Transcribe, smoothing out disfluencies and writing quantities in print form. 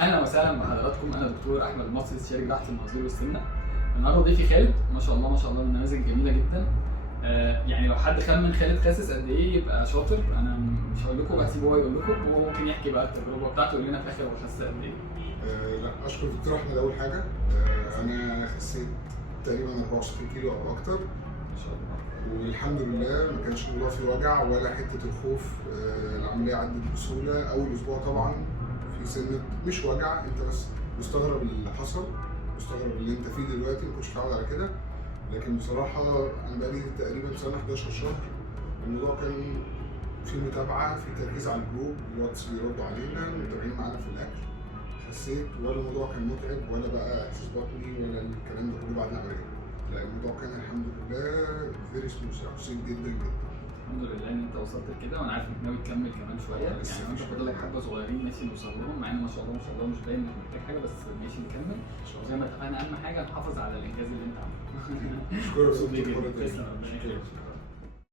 اهلا وسهلا بحضراتكم. انا دكتور احمد المصري، استشاري جراحه المناظير والسمنه. النهارده ضيفي خالد، ما شاء الله ما شاء الله، من نماذج جميله جدا. يعني لو حد خمن خالد خاسس قد ايه يبقى شاطر. انا مش هقول لكم، هسيبه هو يقول لكم، هو ممكن يحكي بقى التجربه بتاعته يقول لنا في الاخر هو خس قد ايه. لا، اشكر دكتور احمد. اول حاجه انا خسيت تقريبا 64 كيلو او اكتر ما شاء الله. والحمد لله ما كانش الموضوع فيه وجع ولا حته الخوف. العمليه عدت بسهوله. اول اسبوع طبعا في سنه مش وجع، انت بس مستغرب اللي حصل، مستغرب اللي انت فيه دلوقتي، ما كنتش متعود على كده. لكن بصراحه انا بقالي تقريبا سنه 11 شهر. الموضوع كان في متابعه، في تركيز على الجروب، الواتس بيردوا علينا، متابعين معانا في الاكل. خسيت ولا الموضوع كان متعب ولا بقى احساس بطني ولا الكلام ده كله بعد العمليه. لا، الموضوع كان الحمد لله فيري سموث، بسيط جدا جدا. الحمد لله ان انت وصلت لكده، وانا عارف انك ناوي تكمل كمان شويه. يعني انت فاضل لك حبه صغيرين ماشي نوصل لهم، مع ان ما شاء الله ما شاء الله مش باين انك محتاج حاجه، بس ماشي نكمل. وزي ما اتفقنا اهم حاجه نحافظ على الانجاز اللي انت عامله. شكرا تسلم، ربنا يخليك.